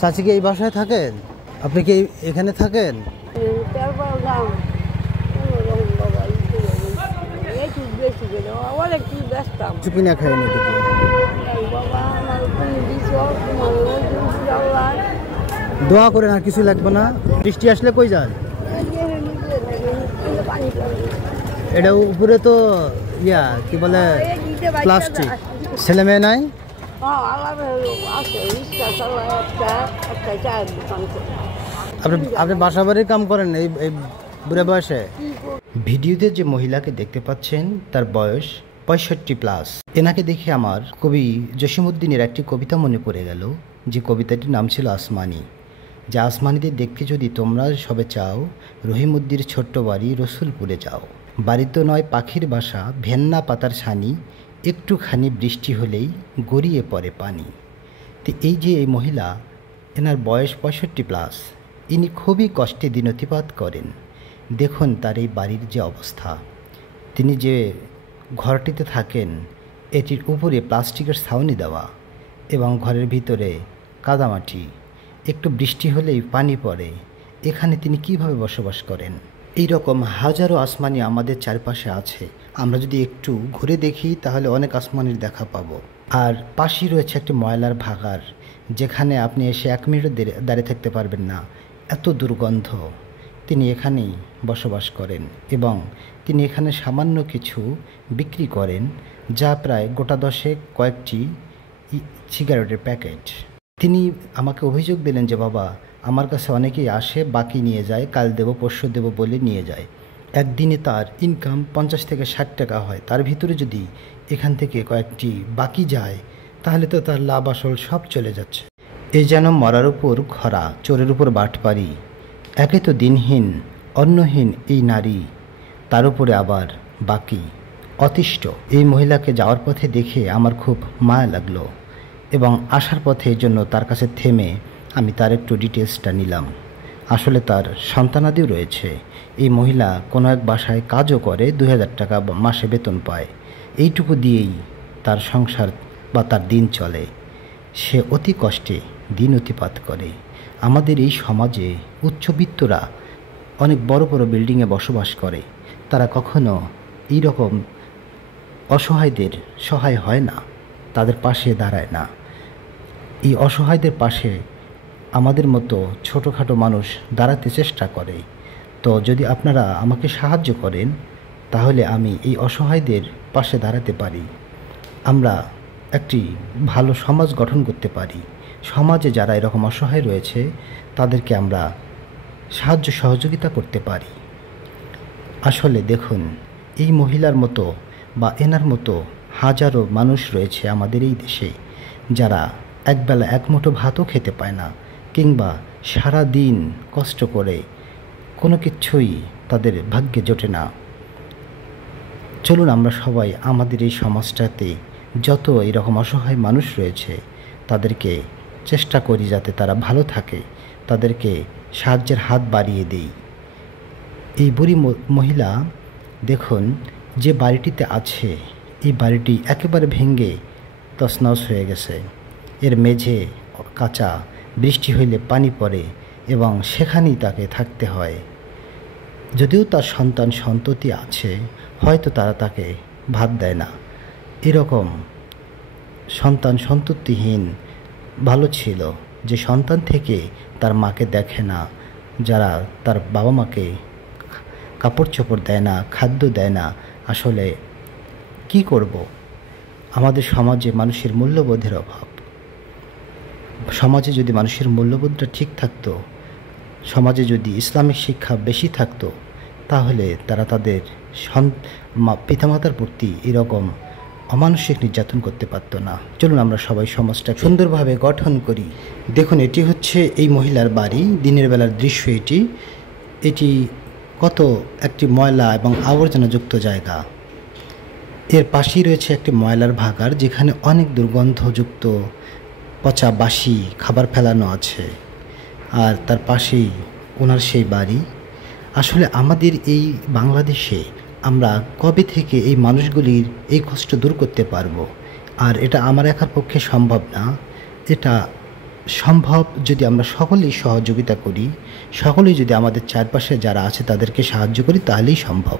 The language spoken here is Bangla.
চাচি কি এই বাসায় থাকেন? আপনি কি এখানে থাকেন? চুপি না খাই নাকি? দোয়া করেন, আর কিছু লাগবে না। বৃষ্টি আসলে কই যান? এটা উপরে তো ইয়া কি বলে প্লাস্টিক। ছেলে মেয়ে নাই? আপনি বাসা বাড়ির কাম করেন এই বুড়া বয়সে? ভিডিওতে যে মহিলাকে দেখতে পাচ্ছেন তার বয়স 65+। এনাকে দেখে আমার কবি জসিমউদ্দিনের একটি কবিতা মনে পড়ে গেল, যে কবিতাটির নাম ছিল আসমানি। যে আসমানিদের দেখতে যদি তোমরা সবে চাও, রহিমউদ্দির ছোট্ট বাড়ি রসুলপুরে যাও। বাড়িতে নয় পাখির বাসা, ভেন্না পাতার ছানি, একটুখানি বৃষ্টি হলেই গড়িয়ে পড়ে পানি। তো এই যে এই মহিলা, এনার বয়স 65+। ইনি খুবই কষ্টে দিন অতিবাহিত করেন। দেখুন তার এই বাড়ির যে অবস্থা। তিনি যে ঘরটিতে থাকেন এটির উপরে প্লাস্টিকের ছাউনি দেওয়া এবং ঘরের ভিতরে কাদামাটি, একটু বৃষ্টি হলেই পানি পড়ে। এখানে তিনি কিভাবে বসবাস করেন? এই রকম হাজারো আসমানি আমাদের চারপাশে আছে। আমরা যদি একটু ঘুরে দেখি তাহলে অনেক আসমানির দেখা পাবো। আর পাশেই রয়েছে একটি ময়লার ভাগাড়, যেখানে আপনি এসে 1 মিনিটও দাঁড়িয়ে থাকতে পারবেন না, এত দুর্গন্ধ। তিনি এখানেই বসবাস করেন এবং তিনি এখানে সামান্য কিছু বিক্রি করেন, যা প্রায় গোটা 10 কয়েকটি সিগারেটের প্যাকেট। তিনি আমাকে অভিযোগ দিলেন যে বাবা, আমার কাছে অনেকেই আসে, বাকি নিয়ে যায়, কাল দেব পরশু দেব বলে নিয়ে যায়। একদিনে তার ইনকাম 50 থেকে 60 টাকা হয়। তার ভিতরে যদি এখান থেকে কয়েকটি বাকি যায় তাহলে তো তার লাভ আসল সব চলে যাচ্ছে। এ যেন মরার উপর খরা, চোরের উপর বাটপারি। একে তো দিনহীন অন্নহীন এই নারী, তার উপরে আবার বাকি অতিষ্ঠ। এই মহিলাকে যাওয়ার পথে দেখে আমার খুব মায়া লাগলো এবং আসার পথে এই জন্য তার কাছে থেমে আমি তার একটু ডিটেলসটা নিলাম। আসলে তার সন্তানাদিও রয়েছে। এই মহিলা কোনো এক বাসায় কাজও করে, 2000 টাকা মাসে বেতন পায়। এইটুকু দিয়েই তার সংসার বা তার দিন চলে। সে অতি কষ্টে দিন অতিবাহিত করে। আমাদের এই সমাজে উচ্চবিত্তরা অনেক বড় বড় বিল্ডিংয়ে বসবাস করে, তারা কখনো এই রকম অসহায়দের সহায় হয় না, তাদের পাশে দাঁড়ায় না। এই অসহায়দের পাশে আমাদের মতো ছোটোখাটো মানুষ দাঁড়াতে চেষ্টা করে। তো যদি আপনারা আমাকে সাহায্য করেন তাহলে আমি এই অসহায়দের পাশে দাঁড়াতে পারি। আমরা একটি ভালো সমাজ গঠন করতে পারি। সমাজে যারা এরকম অসহায় রয়েছে তাদেরকে আমরা সাহায্য সহযোগিতা করতে পারি। আসলে দেখুন, এই মহিলার মতো বা এনার মতো হাজারো মানুষ রয়েছে আমাদের এই দেশে, যারা একবেলা এক মুঠো ভাতও খেতে পায় না, কিংবা সারা দিন কষ্ট করে কোনো কিছুই তাদের ভাগ্যে জোটে না। চলুন আমরা সবাই আমাদের এই সমাজটাতে যত এরকম অসহায় মানুষ রয়েছে তাদেরকে চেষ্টা করি যাতে তারা ভালো থাকে, তাদেরকে সাহায্যের হাত বাড়িয়ে দেই। এই বুড়ি মহিলা দেখুন যে বাড়িটিতে আছে, এই বাড়িটি একেবারে ভেঙে তছনছ হয়ে গেছে। এর মেঝে কাঁচা, বৃষ্টি হইলে পানি পড়ে এবং সেখানেই তাকে থাকতে হয়। যদিও তার সন্তান সন্ততি আছে, হয়তো তারা তাকে ভাত দেয় না। এরকম সন্তান সন্ততিহীন ভালো ছিল যে সন্তান থেকে তার মাকে দেখে না, যারা তার বাবা মাকে কাপড় চোপড় দেয় না, খাদ্য দেয় না। আসলে কি করব? আমাদের সমাজে মানুষের মূল্যবোধের অভাব। সমাজে যদি মানুষের মূল্যবোধটা ঠিক থাকতো, সমাজে যদি ইসলামিক শিক্ষা বেশি থাকতো, তাহলে তারা তাদের পিতামাতার প্রতি এরকম অমানসিক নির্যাতন করতে পারতো না। চলুন আমরা সবাই সমাজটা সুন্দরভাবে গঠন করি। দেখুন, এটি হচ্ছে এই মহিলার বাড়ি, দিনের বেলার দৃশ্য। এটি কত একটি ময়লা এবং আবর্জনাযুক্ত জায়গা। এর পাশেই রয়েছে একটি ময়লার ভাগাড়, যেখানে অনেক দুর্গন্ধযুক্ত পচা বাসি খাবার ফেলানো আছে। আর তার পাশেই ওনার সেই বাড়ি। আসলে আমাদের এই বাংলাদেশে আমরা কবে থেকে এই মানুষগুলির এই কষ্ট দূর করতে পারবো? আর এটা আমার একার পক্ষে সম্ভব না, এটা সম্ভব যদি আমরা সকলেই সহযোগিতা করি, সকলেই যদি আমাদের চারপাশে যারা আছে তাদেরকে সাহায্য করি, তাহলেই সম্ভব।